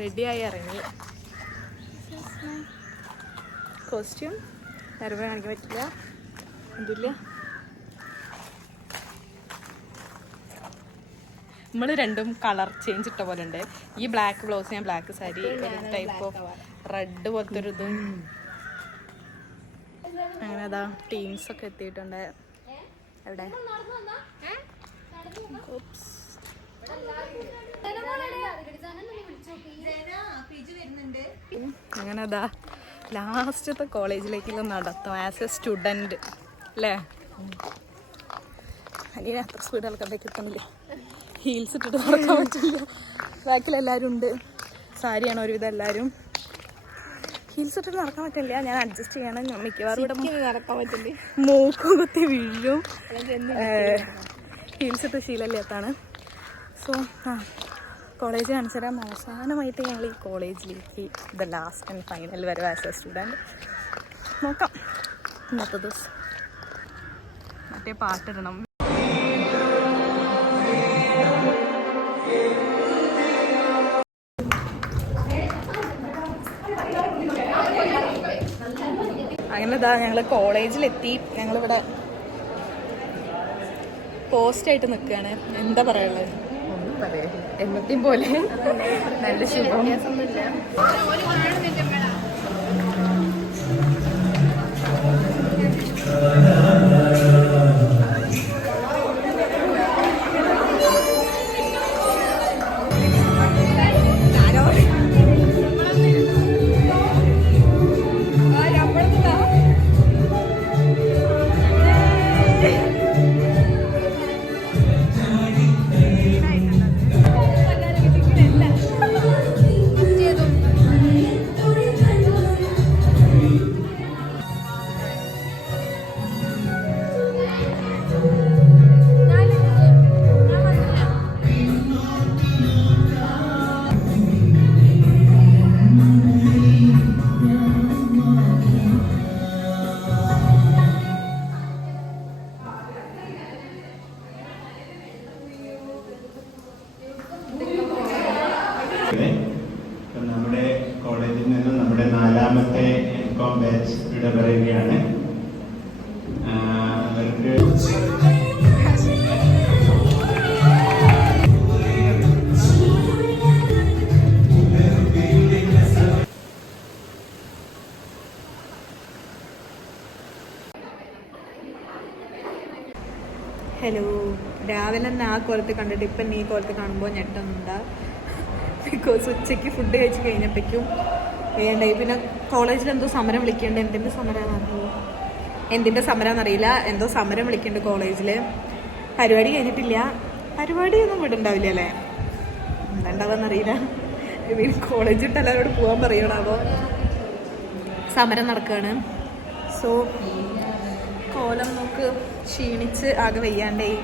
റെഡിയായി ഇറങ്ങി. കോസ്റ്റ്യൂം നേരെ കാണിക്കാൻ പറ്റില്ല, എന്തില്ല. നമ്മൾ രണ്ടും കളർ ചേഞ്ച് ഇട്ട പോലെ ഉണ്ട്. ഈ ബ്ലാക്ക് ബ്ലൗസ്, ഞാൻ black sari, type of red പോലത്തെ ഒരു ഇതും. അങ്ങനെ അതാ ടീംസ് ഒക്കെ എത്തിയിട്ടുണ്ട്. എവിടെ അങ്ങനെ അതാ ലാസ്റ്റത്തെ കോളേജിലേക്കുള്ള നടത്തും ആസ് എ സ്റ്റുഡൻറ്റ് അല്ലേ. അല്ലെങ്കിൽ അത്ര സ്പീഡ് ആൾക്കാരിലേക്ക് എത്തുന്നില്ല. ഹീൽസ് ഇട്ടിട്ട് നടക്കാൻ പറ്റില്ല. ബാക്കിലെല്ലാവരും ഉണ്ട്. സാരിയാണ് ഒരുവിധം എല്ലാവരും. ഹീൽസ് ഇട്ടിട്ട് നടക്കാൻ പറ്റില്ല. ഞാൻ അഡ്ജസ്റ്റ് ചെയ്യണം. മിക്കവാറും ഇവിടെ നടക്കാൻ പറ്റില്ല, മൂക്ക് കുത്തി വീഴും. ഹീൽസ് ഇട്ട് ശീലമില്ലാത്താണ്. സോ കോളേജ് കാണിച്ചു തരാം. അവസാനമായിട്ട് ഞങ്ങൾ ഈ കോളേജിലേക്ക് ദ ലാസ്റ്റ് ആൻഡ് ഫൈനൽ വരെ ആസ് എ സ്റ്റുഡൻറ്റ് നോക്കാം. ഇന്നത്തെ ദിവസം മറ്റേ പാട്ടിടണം. അങ്ങനെ ഇതാ ഞങ്ങൾ കോളേജിലെത്തി. ഞങ്ങളിവിടെ പോസ്റ്റായിട്ട് നിൽക്കുകയാണ്. എന്താ പറയുള്ളത്? ഒന്നും പറയാ, എന്നത്തെയും പോലെ നല്ല ശുഭം. നമ്മുടെ കോളേജിൽ നിന്ന് നമ്മുടെ 4ാമത്തെ എംകോം ബാച്ച് വിട പറയുകയാണ്. അവർക്ക് ഹലോ, രാവിലെ തന്നെ ആ കോലത്ത് കണ്ടിട്ട് ഇപ്പം ഈ കോലത്ത് കാണുമ്പോൾ ഞെട്ടൊന്നുണ്ടാ. ബിക്കോസ് ഉച്ചയ്ക്ക് ഫുഡ് കഴിച്ച് കഴിഞ്ഞപ്പോഴേക്കും വേണ്ടായി. പിന്നെ കോളേജിൽ എന്തോ സമരം വിളിക്കുന്നുണ്ട്. എന്തിൻ്റെ സമരമാണെന്നറിയില്ല, എന്തോ സമരം വിളിക്കുന്നുണ്ട് കോളേജിൽ. പരിപാടി കഴിഞ്ഞിട്ടില്ല. പരിപാടിയൊന്നും വിടുണ്ടാവില്ല അല്ലേ, എന്താണ്ടാവെന്നറിയില്ല. കോളേജ് ഇട്ട് എല്ലാവരോട് പോകാൻ പറയണം. അപ്പോൾ സമരം നടക്കുകയാണ്. സോ കോലം നോക്ക് ക്ഷീണിച്ച് ആകെ വയ്യാണ്ടായി.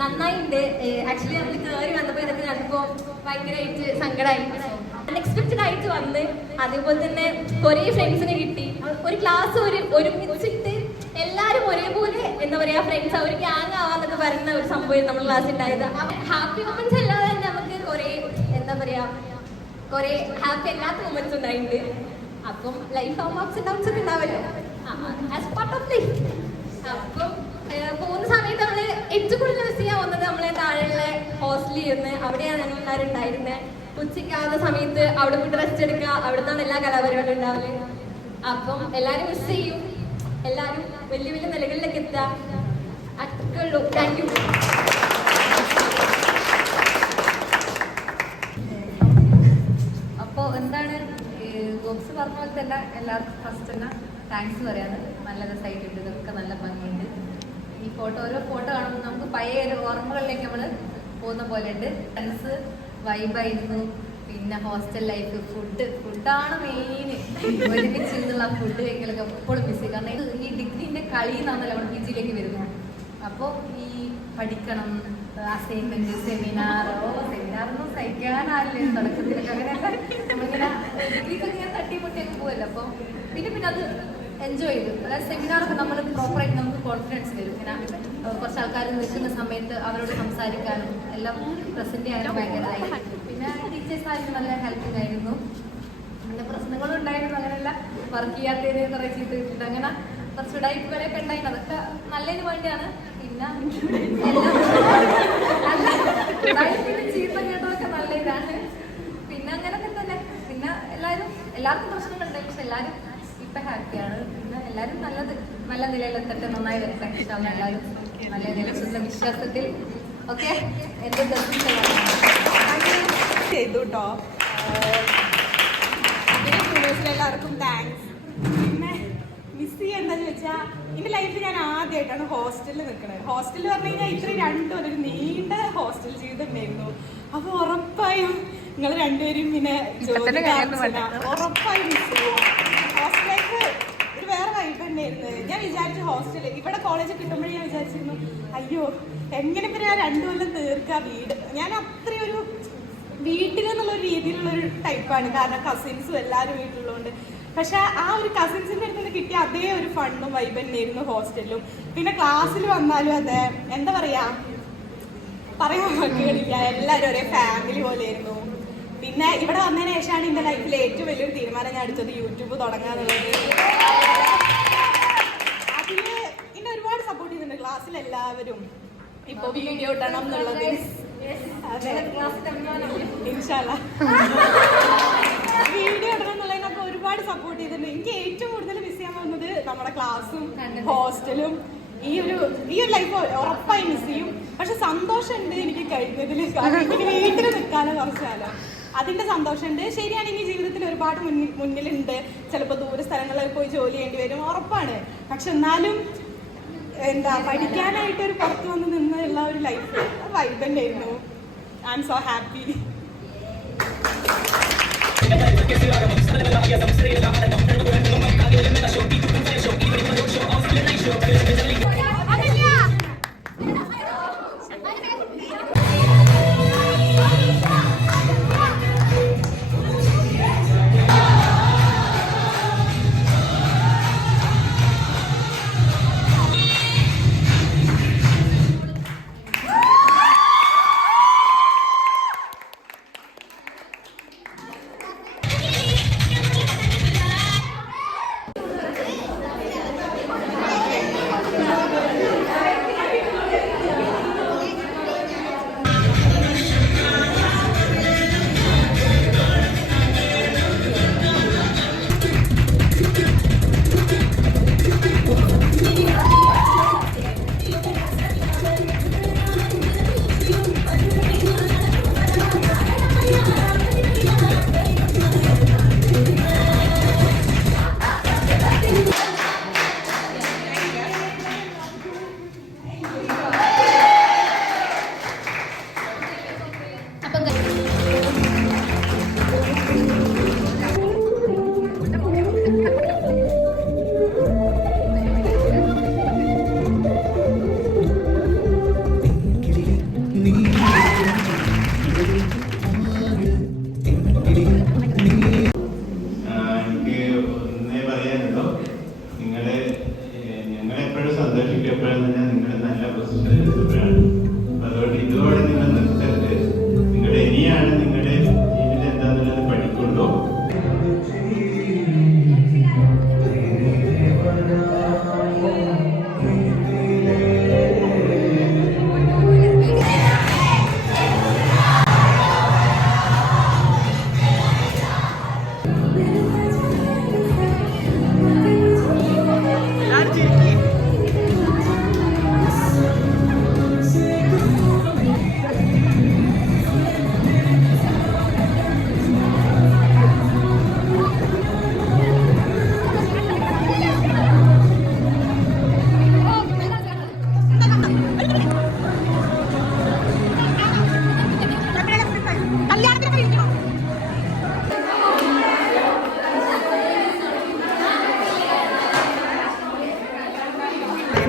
നന്നായിട്ടുണ്ട്. ആക്ച്വലി നമ്മൾ കയറി വന്നപ്പോൾ ഇതൊക്കെ കണ്ടപ്പോൾ ഭയങ്കരമായിട്ട് സങ്കടമായി. അൺഎക്സ്പെക്റ്റഡ് ആയിട്ട് വന്ന്, അതേപോലെ തന്നെ കുറേ ഫ്രണ്ട്സിനെ കിട്ടി. ഒരു ക്ലാസ് ഒരുമിച്ചിട്ട് എല്ലാവരും ഒരേപോലെ എന്താ പറയുക, ഫ്രണ്ട്സ് ഒരു ഗ്യാങ് ആവാന്നൊക്കെ പറയുന്ന ഒരു സംഭവം നമ്മുടെ ക്ലാസ് ഉണ്ടായത്. ഹാപ്പി മൊമെന്റ്സ് അല്ലാതെ തന്നെ നമുക്ക് കുറേ എന്താ പറയുക, കുറേ ഹാപ്പി അല്ലാത്ത മൊമെന്റ്സ് ഉണ്ടായിട്ടുണ്ട്. അപ്പം ലൈഫ് ആവുമ്പോൾ അപ്സ് ആൻഡ് ഡൗൺസ് ഒക്കെ ഉണ്ടാവല്ലോ, ആസ് പാർട്ട് ഓഫ് ലൈഫ്. അപ്പം പോകുന്ന സമയത്ത് നമ്മള് ഏറ്റവും കൂടുതൽ മിസ് ചെയ്യാൻ വന്നത് നമ്മളെ താഴെയുള്ള ഹോസ്റ്റലിൽ ഇരുന്ന് അവിടെയാണ് ഞങ്ങൾ എല്ലാവരും ഉണ്ടായിരുന്നത്. ഉച്ചയ്ക്കാവുന്ന സമയത്ത് അവിടെ പോയിട്ട് റെസ്റ്റ് എടുക്കുക, അവിടെ നിന്നാണ് എല്ലാ കലാപരിപാടിയും ഉണ്ടാവല്. അപ്പം എല്ലാവരും മിസ് ചെയ്യും. എല്ലാവരും വലിയ വലിയ നിലകളിലേക്ക് എത്തുക. അത്രേ ഉള്ളൂ. Thank you. അപ്പോൾ എന്താണ് ഗോപ്സ് പറഞ്ഞ പോലെ തന്നെ എല്ലാവർക്കും ഫസ്റ്റ് തന്നെ താങ്ക്സ് പറയാറ്. നല്ല രസമായിട്ടുണ്ട്, ഇതൊക്കെ നല്ല ഭംഗിയുണ്ട്. ഈ ഓരോ ഫോട്ടോ കാണുമ്പോൾ നമുക്ക് പഴയ ഒരു ഓർമ്മകളിലേക്ക് നമ്മൾ പോകുന്ന പോലെ ഉണ്ട്. ഫ്രണ്ട്സ് വൈബായിരുന്നു. പിന്നെ ഹോസ്റ്റൽ ലൈഫ്, ഫുഡാണ് മെയിൻ. ഒരുമിച്ച് നിന്നുള്ള ഫുഡ് കഴിക്കലൊക്കെ എപ്പോഴും മിസ് ചെയ്യും. കാരണം ഈ ഡിഗ്രീൻ്റെ കളി എന്നാണല്ലോ നമ്മൾ പി ജിയിലേക്ക് വരുന്നത്. അപ്പോൾ ഈ പഠിക്കണം, അസൈൻമെന്റ്, സെമിനാറൊന്നും സഹിക്കാനാവില്ല തുടക്കത്തിലൊക്കെ. അങ്ങനെയൊക്കെ നമ്മളിങ്ങനെ ഡിഗ്രിക്കൊക്കെ ഇങ്ങനെ തട്ടിമുട്ടിയൊക്കെ പോകുമല്ലോ. അപ്പോൾ പിന്നെ അത് എൻജോയ് ചെയ്തു. അതായത് സെമിനാറൊക്കെ നമ്മൾ പ്രോപ്പറായിട്ട് നമുക്ക് കോൺഫിഡൻസ് വരും. ഇങ്ങനെ കുറച്ച് ആൾക്കാർ നിൽക്കുന്ന സമയത്ത് അവരോട് സംസാരിക്കാനും എല്ലാം പ്രസന്റ് ചെയ്യാനും ഭയങ്കരമായി. പിന്നെ ടീച്ചേഴ്സായിട്ട് നല്ല ഹെൽപ്പിംഗ് ആയിരുന്നു. പിന്നെ പ്രശ്നങ്ങളും ഉണ്ടായിരുന്നു. അങ്ങനെയല്ല വർക്ക് ചെയ്യാത്തതിന് കുറേ ചീത്ത കിട്ടിയിട്ട് അങ്ങനെ കുറച്ച് ഉടായ്പ വരെയൊക്കെ ഉണ്ടായിരുന്നു. അതൊക്കെ നല്ലതിന് വേണ്ടിയാണ്. പിന്നെ ഉടായ്പിന് ചീത്ത കേട്ടതൊക്കെ നല്ല ഇതാണ്. പിന്നെ അങ്ങനെയൊക്കെ തന്നെ. പിന്നെ എല്ലാവർക്കും പ്രശ്നങ്ങളുണ്ട്. പക്ഷെ എല്ലാവരും ഇപ്പം ഹാപ്പിയാണ്. പിന്നെ എല്ലാവരും നല്ല നിലയിലെത്തട്ടെ, നന്നായി വരട്ടെ. എല്ലാവരും നല്ല നിലയിലുള്ള വിശ്വാസത്തിൽ. ഓക്കെ, എന്ത് ചെയ്തു കേട്ടോ. എല്ലാവർക്കും താങ്ക്സ്. പിന്നെ മിസ് ചെയ്യാന്ന് വെച്ചാൽ എൻ്റെ ലൈഫിൽ ഞാൻ ആദ്യമായിട്ടാണ് ഹോസ്റ്റലിൽ നിൽക്കുന്നത്. ഹോസ്റ്റലിൽ പറഞ്ഞു കഴിഞ്ഞാൽ ഇത്രയും ഒരു നീണ്ട ഹോസ്റ്റൽ ജീവിതം ഉണ്ടായിരുന്നു. അപ്പോൾ ഉറപ്പായും നിങ്ങൾ രണ്ടുപേരും പിന്നെ ഉറപ്പായും മിസ് ചെയ്യും. ഹോസ്റ്റൽ ലൈഫ് ഒരു വേറെ വൈബ് തന്നെയായിരുന്നു. ഞാൻ വിചാരിച്ചു ഹോസ്റ്റലിൽ ഇവിടെ കോളേജ് കിട്ടുമ്പോഴേ ഞാൻ വിചാരിച്ചിരുന്നു, അയ്യോ എങ്ങനെ പിന്നെ ഞാൻ 2 കൊല്ലം തീർക്കാം വീട്. ഞാൻ അത്രയും ഒരു വീട്ടിലെന്നുള്ളൊരു രീതിയിലുള്ളൊരു ടൈപ്പാണ്. കാരണം കസിൻസും എല്ലാവരും വീട്ടിലുള്ളതുകൊണ്ട്. പക്ഷെ ആ ഒരു കസിൻസിൻ്റെ അടുത്ത് നിന്ന് കിട്ടിയ അതേ ഒരു ഫണ്ടും വൈബ് തന്നെയായിരുന്നു ഹോസ്റ്റലിലും. പിന്നെ ക്ലാസ്സിൽ വന്നാലും അതെ, എന്താ പറയാ, പറയാൻ വാക്കുകളില്ല. എല്ലാവരും ഒരേ ഫാമിലി പോലെയായിരുന്നു. പിന്നെ ഇവിടെ വന്നതിന് ശേഷമാണ് എൻ്റെ ലൈഫിലെ ഏറ്റവും വലിയൊരു തീരുമാനം ഞാൻ എടുത്തത് യൂട്യൂബ് തുടങ്ങാന്നുള്ളത്. അതില് എന്നെ ഒരുപാട് സപ്പോർട്ട് ചെയ്തിട്ടുണ്ട് ക്ലാസ്സിലെല്ലാവരും. ഇപ്പൊ വീഡിയോ ഇടണം എന്നുള്ളത്. അതെ, ഇൻഷാല്ലാ വീഡിയോ ഇടണം എന്നുള്ളതിനൊക്കെ ഒരുപാട് സപ്പോർട്ട് ചെയ്തിട്ടുണ്ട്. എനിക്ക് ഏറ്റവും കൂടുതൽ മിസ് ചെയ്യാൻ പോകുന്നത് നമ്മുടെ ക്ലാസ്സും ഹോസ്റ്റലും. ഈ ഒരു ലൈഫ് ഉറപ്പായി മിസ് ചെയ്യും. പക്ഷെ സന്തോഷമുണ്ട് എനിക്ക് കഴിഞ്ഞതിൽ. എനിക്ക് വീട്ടിൽ നിൽക്കാനോ കുറച്ച് കാലം അതിൻ്റെ സന്തോഷമുണ്ട്. ശരിയാണ്, ഇനി ജീവിതത്തിൽ ഒരുപാട് മുന്നിലുണ്ട്. ചിലപ്പോൾ ദൂര സ്ഥലങ്ങളിൽ പോയി ജോലി ചെയ്യേണ്ടി വരും, ഉറപ്പാണ്. പക്ഷെ എന്നാലും എന്താ പഠിക്കാനായിട്ട് ഒരു പുറത്ത് വന്ന് നിന്നുള്ള ഒരു ലൈഫ് വൈബ് തന്നെയായിരുന്നു. I am so happy.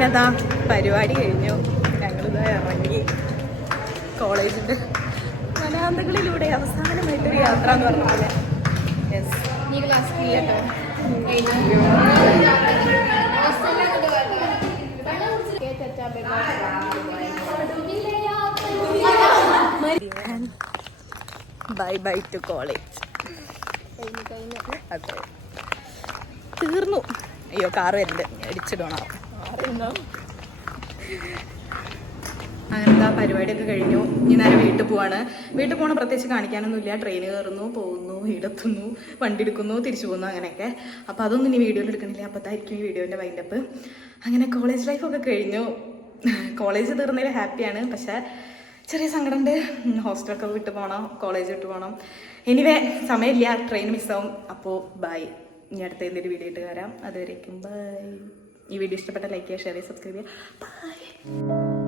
അങ്ങനെ അതാ പരിപാടി കഴിഞ്ഞു. ഞങ്ങളിതാ ഇറങ്ങി കോളേജിൻ്റെ വനാന്തകളിലൂടെ അവസാനമായിട്ടൊരു യാത്ര എന്ന് പറഞ്ഞ പോലെ. യെസ്, നീ ക്ലാസ് കേട്ടോ. Bye bye to college. അതെ, തീർന്നു. അയ്യോ, കാറ് വരുന്നുണ്ട്, അടിച്ചിടണം. അങ്ങനത്തെ പരിപാടിയൊക്കെ കഴിഞ്ഞു. ഇനി നേരെ വീട്ടിൽ പോവാണ്. വീട്ടിൽ പോകണം, പ്രത്യേകിച്ച് കാണിക്കാനൊന്നുമില്ല. ട്രെയിൻ കയറുന്നു, പോകുന്നു, വീടെത്തുന്നു, വണ്ടി എടുക്കുന്നു, തിരിച്ചു പോകുന്നു, അങ്ങനെയൊക്കെ. അപ്പോൾ അതൊന്നും ഇനി വീഡിയോയിൽ എടുക്കണില്ല. അപ്പോഴത്തായിരിക്കും ഈ വീഡിയോൻ്റെ വൈൻഡപ്പ്. അങ്ങനെ കോളേജ് ലൈഫൊക്കെ കഴിഞ്ഞു. കോളേജ് തീർന്നതിൽ ഹാപ്പിയാണ്. പക്ഷേ ചെറിയ സങ്കടമുണ്ട്. ഹോസ്റ്റലൊക്കെ വിട്ട് പോകണം, കോളേജ് വിട്ട് പോകണം. എനിവേ, സമയമില്ല, ട്രെയിൻ മിസ്സാവും. അപ്പോൾ ബൈ. ഇനി അടുത്ത എന്തെങ്കിലും വീഡിയോ ഇട്ട് വരാം. അതുവരേക്കും ബൈ. ഈ വീഡിയോ ഇഷ്ടപ്പെട്ട ലൈക്ക് ചെയ്യുക, ഷെയർ ചെയ്യുക, സബ്സ്ക്രൈബ് ചെയ്യുക. ബൈ.